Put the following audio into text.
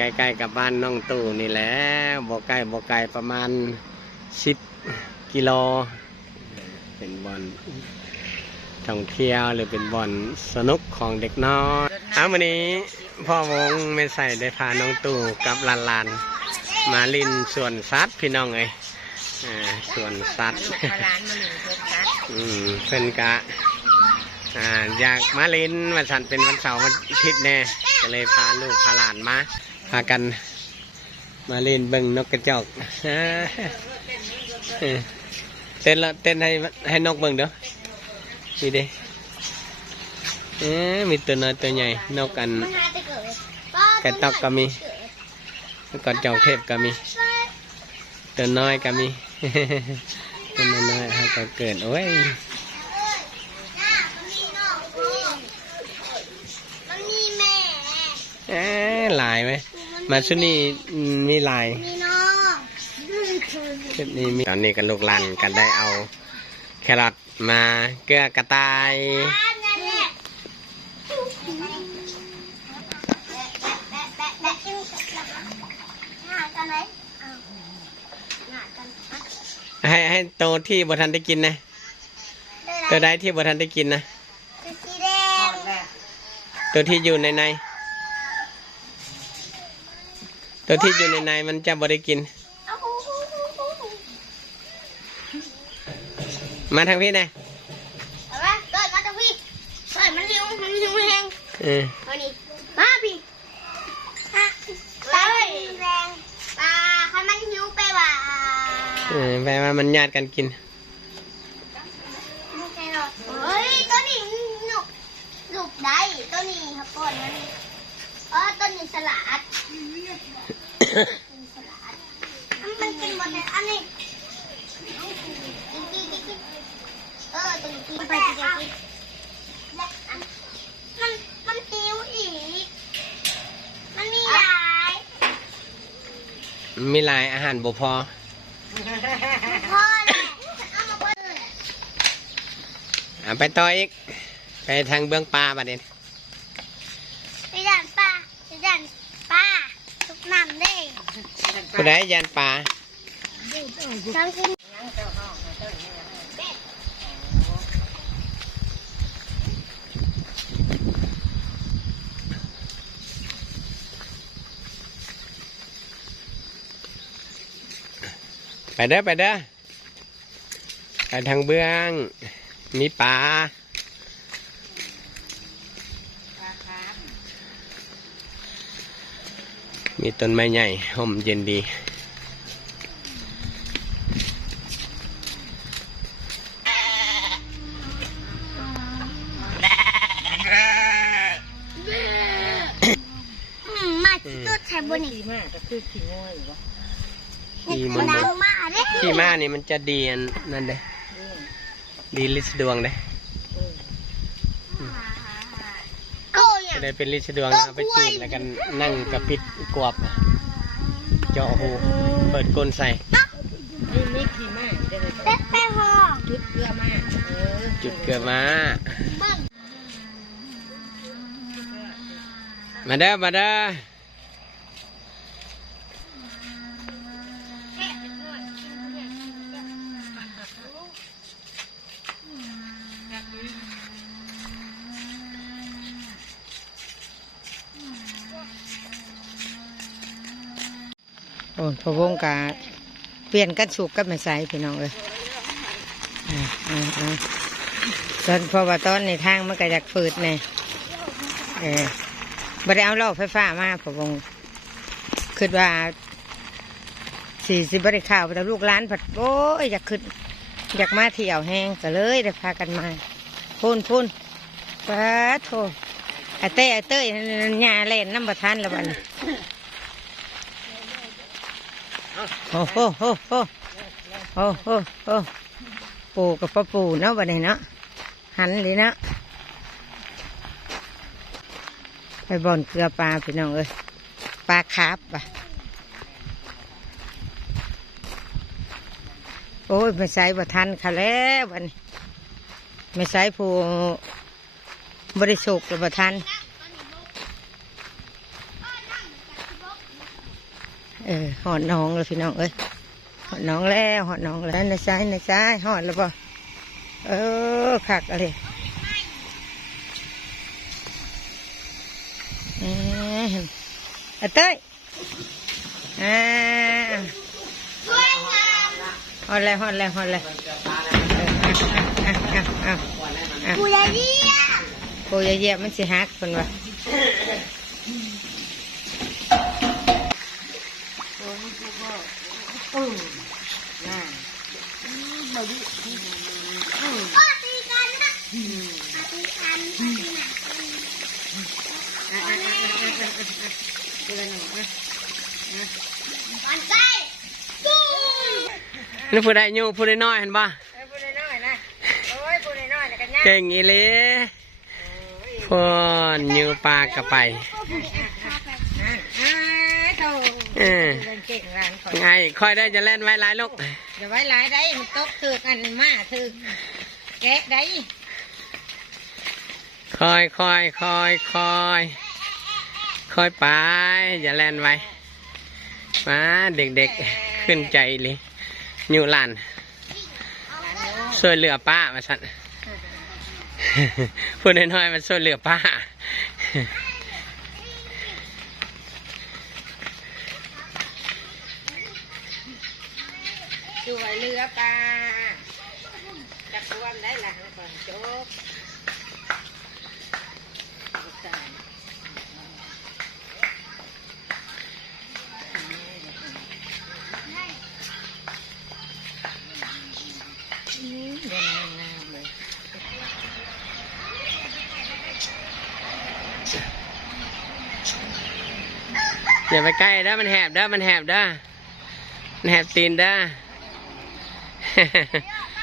ใกล้ๆกับบ้านน้องตู่นี่แหละบ่ไกลประมาณ10 กิโลเป็นบ่อนท่องเที่ยวหรือเป็นบ่อนสนุกของเด็กน้อยวันนี้พ่อวงไม่ใส่ได้พาน้องตู่กับหลานๆมาลินสวนสัตว์พี่น้องเอ้ยสวนสัตว์เพิ่นกะอยากมาลินวันสันเป็นวันเสาร์วันอาทิตย์แน่ก็เลยพาลูกพาหลานมาพากันมาลินเบิ่งนกกระจอกเต้นให้นกเบิ่งเด้อนี่เด้มีตัวน้อยตัวใหญ่นกกันกระตอกก็มีกระจอกเทพก็มีตัวน้อยก็มีตัวน้อยให้ก็เกิดโอ้ยลายไหมมาชุดนี้มีลายชุดนี้มีตอนนี้กันลูกหลานกันได้เอาแครอทมาเกลือกระต่ายให้โตที่บัวทันได้กินนะตัวใดที่บัวทันได้กินนะตัวที่อยู่ในตัวที่อยู่ในมันจะบ่ได้กินมาทางพี่นะมาทางพี่ใส่มันหิวแห้งเอานี่มาพี่ตาแรงตาให้มันหิวไปว่าแปลว่ามันญาติกันกินเฮ้ยตัวนี้ลูกได้ตัวนี้ครับก่อนมันตัวนี้สลัดมันกินหมดเลยอันนี้ตัวนี้กินไปกินมันหิวอีกมันมีหลายอาหารบ่พอไปต่ออีกไปทางเบื้องปลาบัดนี้ไปด่านปลาทุกน้ำได้ผู้ใดยันปลาไปเด้อไปทางเบื้องมีปลามีต้นไม้ใหญ่ห่มเย็นดีมาจุดแถบบนนี้มาจะคือขี้ง่อยหรือวะขี้ม้านี่มันจะดีนั่นเด้ดีลิสดวงเด้จะได้เป็นลิสดวงเอาไปจูบแล้วกันนั่งกระปิดกวบเจาะหูเปิดก้นใส่ไม่ขี้ม้าไปห่อจุดเกลือมามาเด้อพะวงกาเปลี่ยนกันสุกกับไม่ใส่พี่น้องเลยตอนพอว่าตอนในทางมันก็อยากฝืดเนี่ยบ่ได้เอาล่อไฟฟ้ามาพะวงคิดว่า40บริข่าวแต่ลูกร้านผัดโอ้ยอยากมาเที่ยวแห้งก็เลยได้พากันมาพุ่นป้าโถไอเต้ยหญ้าเล่นน้ำประทานละบันโอ้โหปูกับปลาปูเนาะบัดนี้เนาะหันเลยเนาะไปบ่อนเกลือปลาพี่น้องเอ้ยปลาคาร์ฟป่ะโอ้ยไม่ใส่บ่ทันค่ะแล้วบัดนี้ไม่ใส่ผู้บริสุทธิ์บ่ทัน หอดน้องเลยพี่น้องเอ้ยหอดน้องแล้วหอดน้องแล้วในซ้ายหอดแล้วป่ะขักอะไรเต้ยหอดแล้วปูยาเยี่ยม ปูยาเยี่ยมมันสิฮักคนวะก็ตีกันนะตีกันก่อนไปตู้ นี่ผู้ใดอยู่ผู้ใดน้อยเห็นป่ะ พูดน้อยนะโอ้ยพูดน้อยนะกันเนี่ย เก่งอีเลยพอนอยู่ปลากระไป โตเก่งร้านก่อน ไงค่อยได้จะเล่นไว้หลายลูก อย่าไว้หลายได้มันตกถือกันมาถือแกะได้ ค่อยไปอย่าเล่นไว้มาเด็กๆขึ้นใจเลยอยู่หลานช่วยเหลือป้ามาสั่น พูดน้อยๆมันช่วยเหลือป้า ช่วยเรือปลาจะรวมได้หลังก่อนจบอย่าไปใกล้เด้อมันแหบเด้อมันแหบตีนเด้อ เ